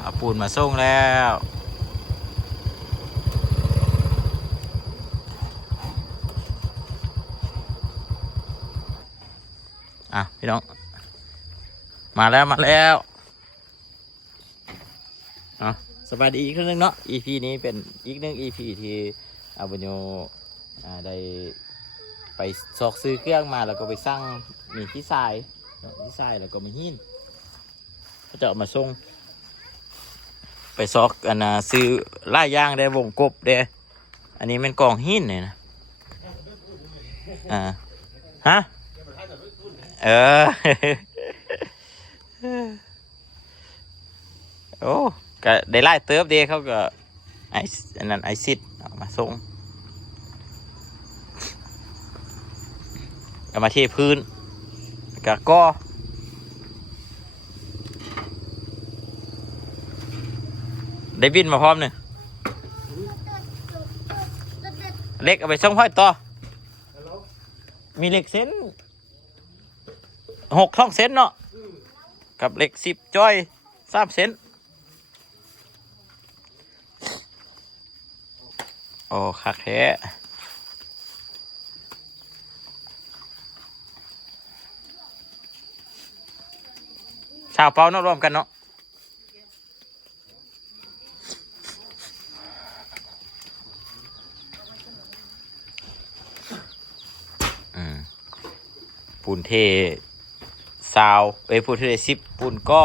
เอาปูนมาส่งแล้วพี่น้องมาแล้วสบายดีอีกครั้งนึงเนาะ EP นี้เป็นอีกหนึ่ง EP ที่บุญโยได้ไปซอกซื้อเครื่องมาแล้วก็ไปสร้างมีขี้ทรายแล้วก็มีหินก็จะเอามาส่งไปซอกซื้อล่าย่างได้วงกบได้อันนี้เป็นกองหินเนี่ยนะฮะโอ้ก็ได้ไล่เติบเดีเขาก็อันนั้นไอซิดเอามาส่งเอามาเทพื้นก็ได้บินมาพร้อมเนี่ยเล็กเอาไปส่งห้อยต่อมีเหล็กเส้น6 ท่องเส้นเนาะกับเหล็ก10 จ้อย3 เส้นโอ้คักแท้ชาวเปาเนาะรวมกันเนาะปูนเทซาวปูนเท10 ปูนก็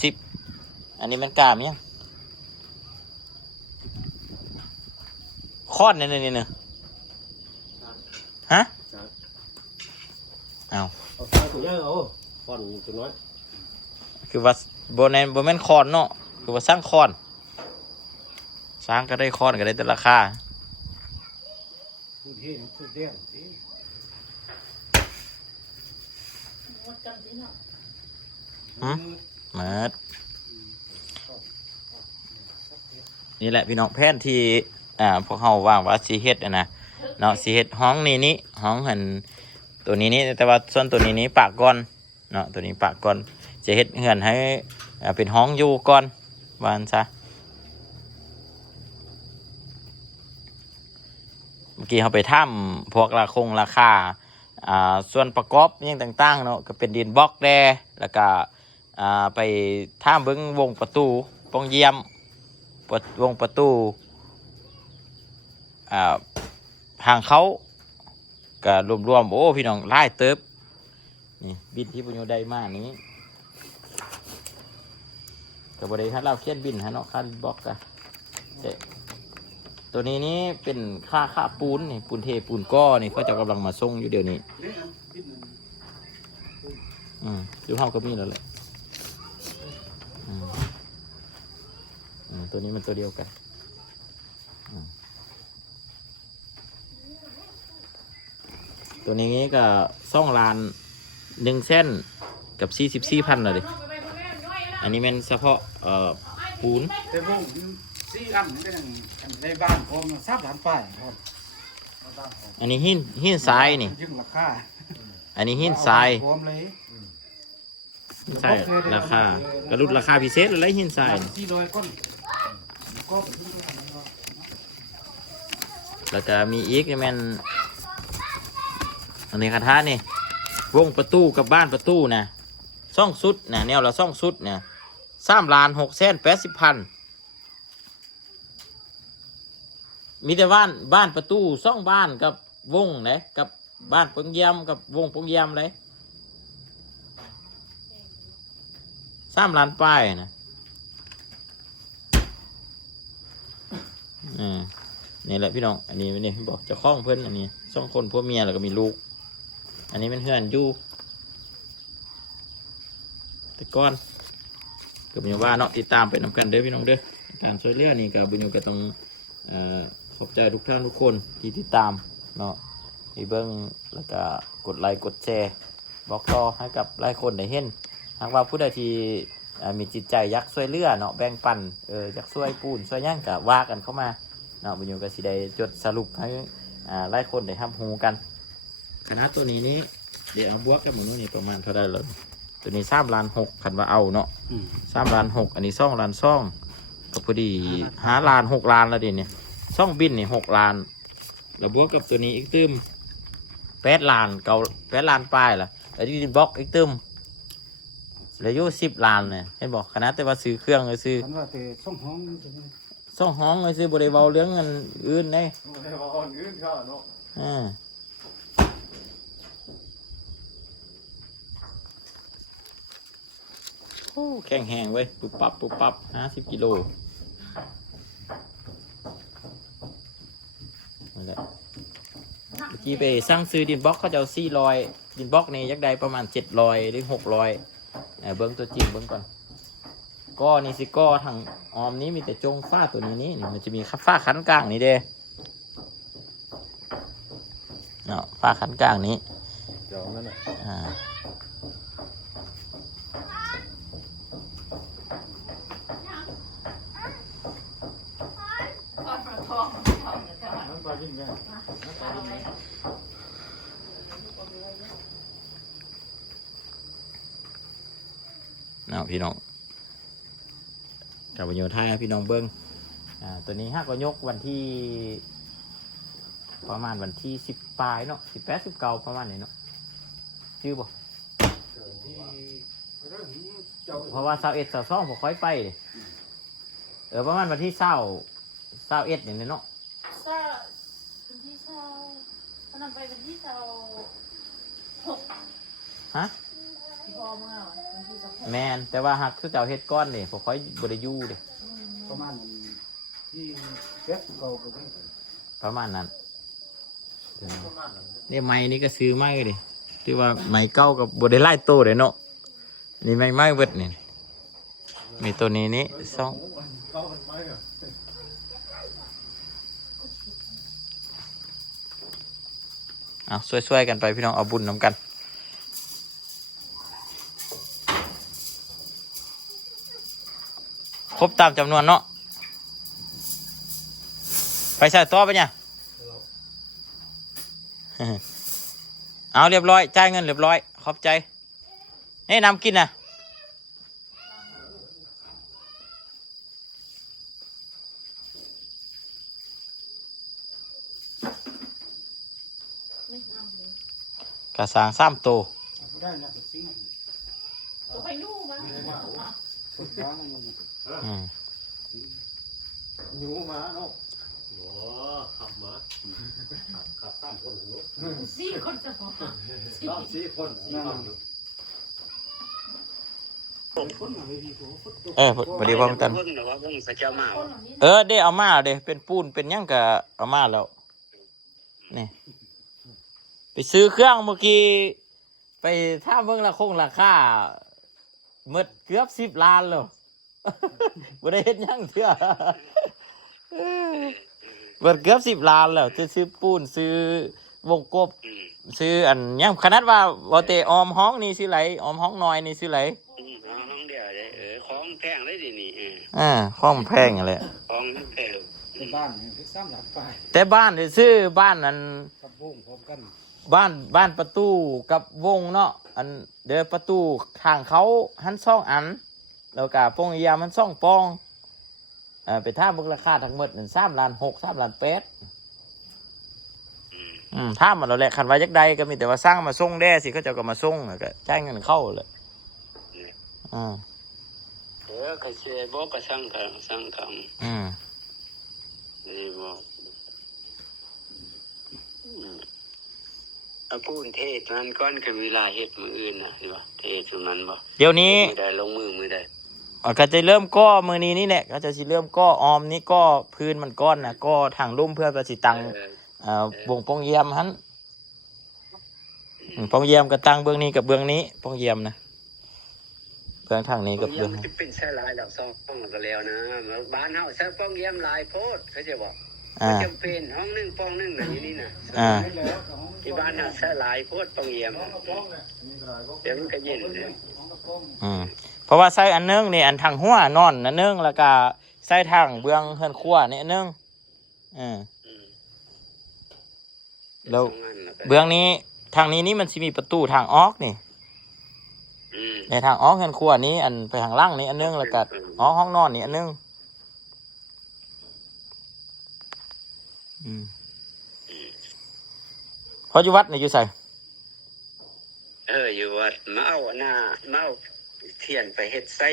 10อันนี้มันกล้ามยังค้อนนี่ฮะเอาตัวใหญ่เอาค้อนตัวน้อยคือว่าโบแม่นค้อนเนาะคือว่าสร้างค้อนสร้างก็ได้ค้อนก็ได้แต่ราคาพูดเห็นพูดเด่นมานี่แหละพี่น้องแพนที่พวกเขาว่างว่าซีเฮ็ดนะเนาะซีเฮ็ดห้องนี้ห้องหันตัวนี้แต่ว่าส่วนตัวนี้ปากก้อนเนาะตัวนี้ปากก้อนจะเฮ็ดเหือนให้เป็นห้องอยู่ก่อนวานซะเมื่อกี้เขาไปถ้ำพวกราคาส่วนประกอบยังต่างๆเนาะก็เป็นดินบล็อกแดแล้วก็ไปถ้ำเบิ้งวงประตูปองเยี่ยมวงประตูห่างเขาก็รวมๆโอ้พี่น้องไล่เติบนี่บินที่ปุญโยได้มากนี้กับบริษัทเราเขียนบินฮะเนาะค่าบล็อกอะตัวนี้เป็นค่าปูนนี่ปูนเทปูนก้อนี่เขาจะกำลังมาส่งอยู่เดี๋ยวนี้ดูเท่ากับมีแล้วแหละตัวนี้มันตัวเดียวกันตัวนี้ก็2,100,000เส้นกับ44,000เลยอันนี้เป็นเฉพาะปูนแต่วง4 อันนี่เป็นในบ้านผม3,000 ป้ายครับอันนี้หินทรายนี่ยิ่งราคาอันนี้หินทรายใช่ราคากระดุดราคาพิเศษเลยหินทรายแล้วก็มีอีกนี่มันอันนี้กระทะนี่วงประตูกับบ้านประตูนะซ่องสุดนะแนวละซ่องสุดเนี่ย3,680,000มีแต่บ้านประตูซ่องบ้านกับวงเลยกับบ้านปงเยี่ยมกับวงปงเยี่ยมเลย3,000,000ป้ายนะนี่แหละพี่น้องอันนี้นี่บอกจะคล้องเพื่อนอันนี้2 คนพ่อเมียแล้วก็มีลูกอันนี้เป็นเพื่อนอยู่แต่ก้อนก็มีว่าเนาะติดตามไปนำกันเด้อพี่น้องเด้อการช่วยเหลือนี่กับบุญโยก็ต้องขอบใจทุกท่านทุกคนที่ติดตามเนาะมีเบิ้งแล้วก็กดไลค์กดแชร์บอกต่อให้กับหลายคนได้เห็นหากว่าผู้ใดที่มีจิตใจยักช่วยเหลือเนาะแบ่งปันยักช่วยปูนช่วยย่างกับว่ากันเข้ามาเนาะบุญโยก็สิได้จดสรุปให้หลายคนได้รับรู้กันคณะตัวนี้เดี๋ยวเอาบวกกับหมูนี่ประมาณเท่าไรเลย ตัวนี้3,600,000คันว่าเอาเนาะ 3,600,000อันนี้2,200,000ก็พอดี5,000,000 6,000,000แล้วเดิเนี่ยซ่องบินนี่6,000,000แล้วบวกกับตัวนี้อีกตึม8,000,000เก่า8,000,000ปลายล่ะแล้วดินบล็อกอีกตึมเหลืออยู่10,000,000เนี่ยเห็นบอกขนาดแต่ว่าซื้อเครื่องเลยซื้อ มันว่าแต่ส่งห้อง ซ่องห้องเลยซื้อบริเวาเรื่องเงินอื่นได้ บ่ได้ว่าอ่อนอื่นเขาเนาะ โอ้แข็งแห้งเว้ยปุ๊บปั๊บปุ๊บปั๊บ50 กิโลนั่นแหละเมื่อกี้ไปสร้างซื้อดินบล็อกเขาจะเอา400ดินบล็อกนี่ยักใดประมาณ700หรือ600เบิ้งตัวจริงเบิ้งก่อนก็นี่สิก็ทางออมนี้มีแต่จงฝ้าตัวนี้นี่มันจะมีฝ้าขันกลางนี่เด้เนาะฝ้าขันกลางนี้ เดี๋ยวนั่นน่ะ มันไปยิ่งแม่ เนาะพี่น้องกับประโยชน์ให้พี่น้องเบิ้งตัวนี้ห้าก็ยกวันที่ประมาณวันที่10 ปลายเนาะ18 19ประมาณนี้เนาะชื่อบ่เพราะว่า21 22ผมค่อยไปเลยประมาณวันที่21นี่เนาะ วันที่เช้าตอนนั้นไปวันที่เช้าฮะที่พอเมื่อวันที่16 แมนแต่ว่าหักคือเจ้าเฮ็ดก้อนนี่ผมค่อยบริยูเลย ประมาณที่เก็บเก่าก็ได้ ประมาณนั้นนี่ไม้นี่ก็ซื้อไม้ดิที่ว่าไม้เก่ากับบได้ไล่โตเลยเนาะนี่ไม้เบิดนี่มีตัวนี้นี่สอง เขามันไม่อะ เอาช่วยๆกันไปพี่น้องเอาบุญนำกันครบตามจำนวนเนาะไปใส่ตัวไปเนี่ยเอาเรียบร้อยจ่ายเงินเรียบร้อยขอบใจนี่นำกินนะกระสาง3 ตัว ได้นะสิ่ง ตัวไปนู่นมา สุดท้ายมัน หนูมาเนาะ สี่คนจะพอ รอบ4 คน นั่น พอดีพร้อมกัน เพิ่งหรือว่าเพิ่งสะเจ้ามา คนเหล่านี้ เด้เอามาเด้เป็นปูนเป็นหยังกะเอามาแล้วนี่ไปซื้อเครื่องเมื่อกี้ไปท่าเบิ่งราคาหมดเกือบ10 ล้านแล้ว บ่ได้เฮ็ดหยังเถื่อเบิดเกือบ10 ล้านแล้วจะซื้อปูนซื้อวงกบซื้ออันหยังขนาดว่าบ่เตออมห้องนี่สิไหลออมห้องน้อยนี่สิไหล ห้องเดียวเลยของแพงเลยดินี่ ห้องแพงอะไร ของแพง เป็นบ้านที่3,000,000ไป แต่บ้านซื้อบ้านนั้น กับวงพร้อมกัน บ้านประตูกับวงเนาะอันเดี๋ยวประตูทางเขาหัน2 อันแล้วก็ปงยามมัน2 ปองไปท่าเบิ่งราคาทั้งหมดนั่น3,600,000 3,800,000ถ้ามันแล้วแหละคันว่าจักใดก็มีแต่ว่าสร้างมาส่งแด่สิเขาเจ้าก็มาส่งแล้วก็จ่ายเงินเข้าเลยกระเชียบอกกระช่างทำนี่บอกพูดเทศนั้นก้อนคือเวลาเฮ็ดมืออื่นนะใช่ปะเทศตรงนั้นบ่ เดี๋ยวนี้ มือใดลงมือใด ก็จะเริ่มก่อมือนี้นี่แหละก็จะสิเริ่มก่อออมนี่ก่อพื้นมันก้อนนะก่อทางลุ่มเพื่อประสิตังวงปองเยี่ยมหันปองเยี่ยมกับตังเบื้องนี้กับเบื้องนี้ปองเยี่ยมนะเบื้องทางนี้กับเบื้อง ที่เป็นใช่ลายดอกซองป้องก็แล้วนะบ้านเฮาใช้ป้องเยี่ยมลายโพดเขาจะบอกจำเป็นห้อง1 ป้อง 1น่ะอยู่นี่นะที่บ้านเฮาใช้ลายโพดป้องเยี่ยมเดี๋ยวมันก็เย็นเลย เพราะว่าใส่อันนึงนี่อันทางหัวนอนอันนึงแล้วก็ใส่ทางเบื้องเฮือนครัวนี่อันนึงแล้วเบื้องนี้ทางนี้นี่มันสิมีประตูทางออกนี่ ในทางอ๋อเงินครัวนี้อันไปทางล่างนี้อันนึงแล้วก็อ๋อห้องนอนนี่อันนึงพออยู่วัดนี่อยู่ใส่ อยู่วัดมาเอาเทียนไปเฮ็ดไส้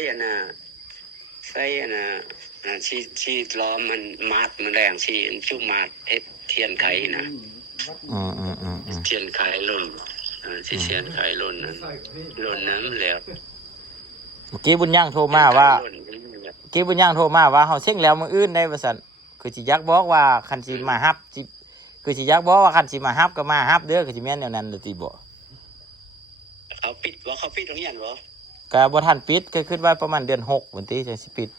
ชีล้อมมันมาดมันแรงชีชุ่มมาดเฮ็ดเทียนไขนะเทียนไขล่นที่เทียนไขล่นนั้นล่นน้ำแล้ว เมื่อกี้บุญย่างโทรมาว่าเฮาเช็งแล้วมื้ออื่นได้ว่าซั่นคือสิยักบอกว่าคันสิมาฮับคือสิยักบอกว่าคันสิมาฮับก็มาฮับเด้อคือสิแม่นแนวนั้นเลยติบ่ เขาปิดโรงเรียนบ่ ก็บ่ทันปิดก็คิดว่าประมาณเดือน6พุ่นติจังสิปิด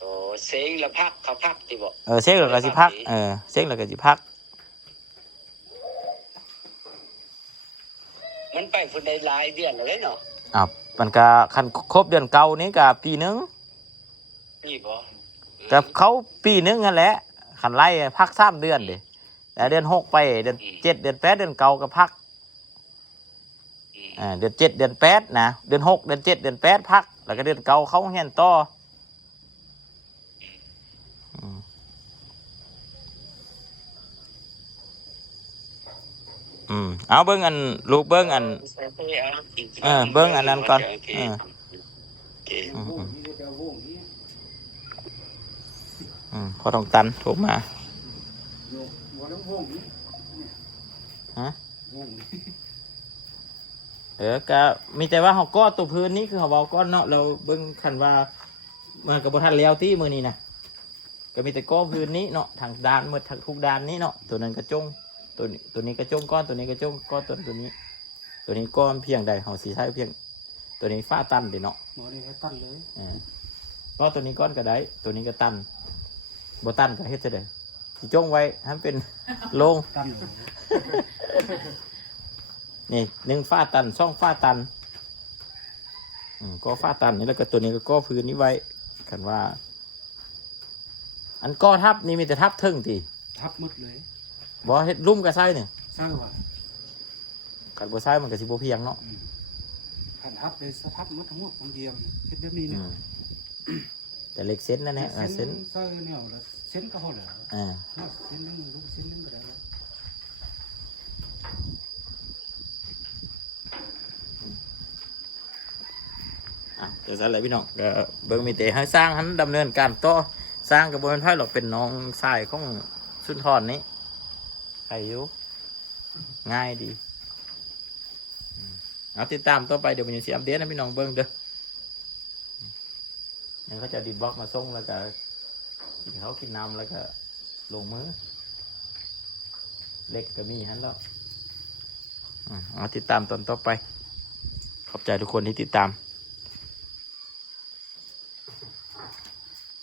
โอ้เซ็งแล้วเขาพักติบ่ เช็งแล้วก็สิพักเช็งแล้วก็สิพัก มันไปพุ่นได้หลายเดือนแล้วเนาะ อ้าวมันก็คันครบเดือนเก่านี้ก็ปีนึง นี่บ่ แต่เขาปีนึงนั่นแหละคันไล่พัก3เดือนเด้แต่เดือน6ไปเดือน7เดือน8เดือนเก่าก็พักเดือน7เดือน8นะเดือน6เดือน7เดือน8พักแล้วก็เดือนเก่าเขาเฮียนต่อเอาเบิ่งอันลูกเบิ่งอันเบิ่งอันนั้นก่อนพอต้องตันโทรมาฮะก็มีแต่ว่าเขาก้อตัวพื้นนี้คือเขาเบาก้อนเนาะเราเบิ่งคันว่ามันกับบทันแล้วที่มือนี้นะก็มีแต่ก้อพื้นนี้เนาะทางด้านเมื่อทางทุกด้านนี้เนาะตัวนั้นกระจงตัวนี้กระจงก้อนตัวนี้กระจงก้อนตัวนี้ก้อนเพียงใดเขาสีใช้เพียงตัวนี้ฟ้าตันเดี๋ยวเนาะ หมอนี่ให้ตั้นเลย ก็ตัวนี้ก้อนก็ได้ตัวนี้ก็ตันบ่ตันก็เฮ็ดจะได้สีจงไว้ให้เป็นโล่ง ตั้นเลย นี่1ฟ้าตัน2ฟ้าตันก็ฟ้าตันนี่แล้วก็ตัวนี้ก็ก้อพื้นนี้ไว้กันว่าอันก้อทับนี่มีแต่ทับเทิงตี ทับหมดเลย บ่เฮ็ดลุ่มกับไส้เนี่ย สร้างว่า กัดบ่ไส้มันก็สิบ่เพียงเนาะ ขันทับเลยสะทับหมดทั้งหมดของเยี่ยมเฮ็ดแบบนี้เนี่ย แต่เล็กเส้นนั่นแหละเส้น เส้นเนี่ยแล้วเส้นก็พอแล้วเส้นนึงลูกเส้นนึงก็ได้แล้ว เดี๋ยวสั่นแหละพี่น้องก็เบิ่งมีแต่ให้สร้างหันดำเนินการต่อสร้างก็บ่แม่นไผหรอกเป็นน้องชายของสุนทรนี้ใครอยู่ง่ายดีเอาติดตามต่อไปเดี๋ยวมันจะสิอัปเดตให้พี่น้องเบิ่งเด้อยังเขาจะดิดบล็อกมาส่งแล้วก็กินเขากินน้ำแล้วก็ลงมือเล็กก็มีฮันแล้วเอาติดตามตอนต่อไปขอบใจทุกคนที่ติดตาม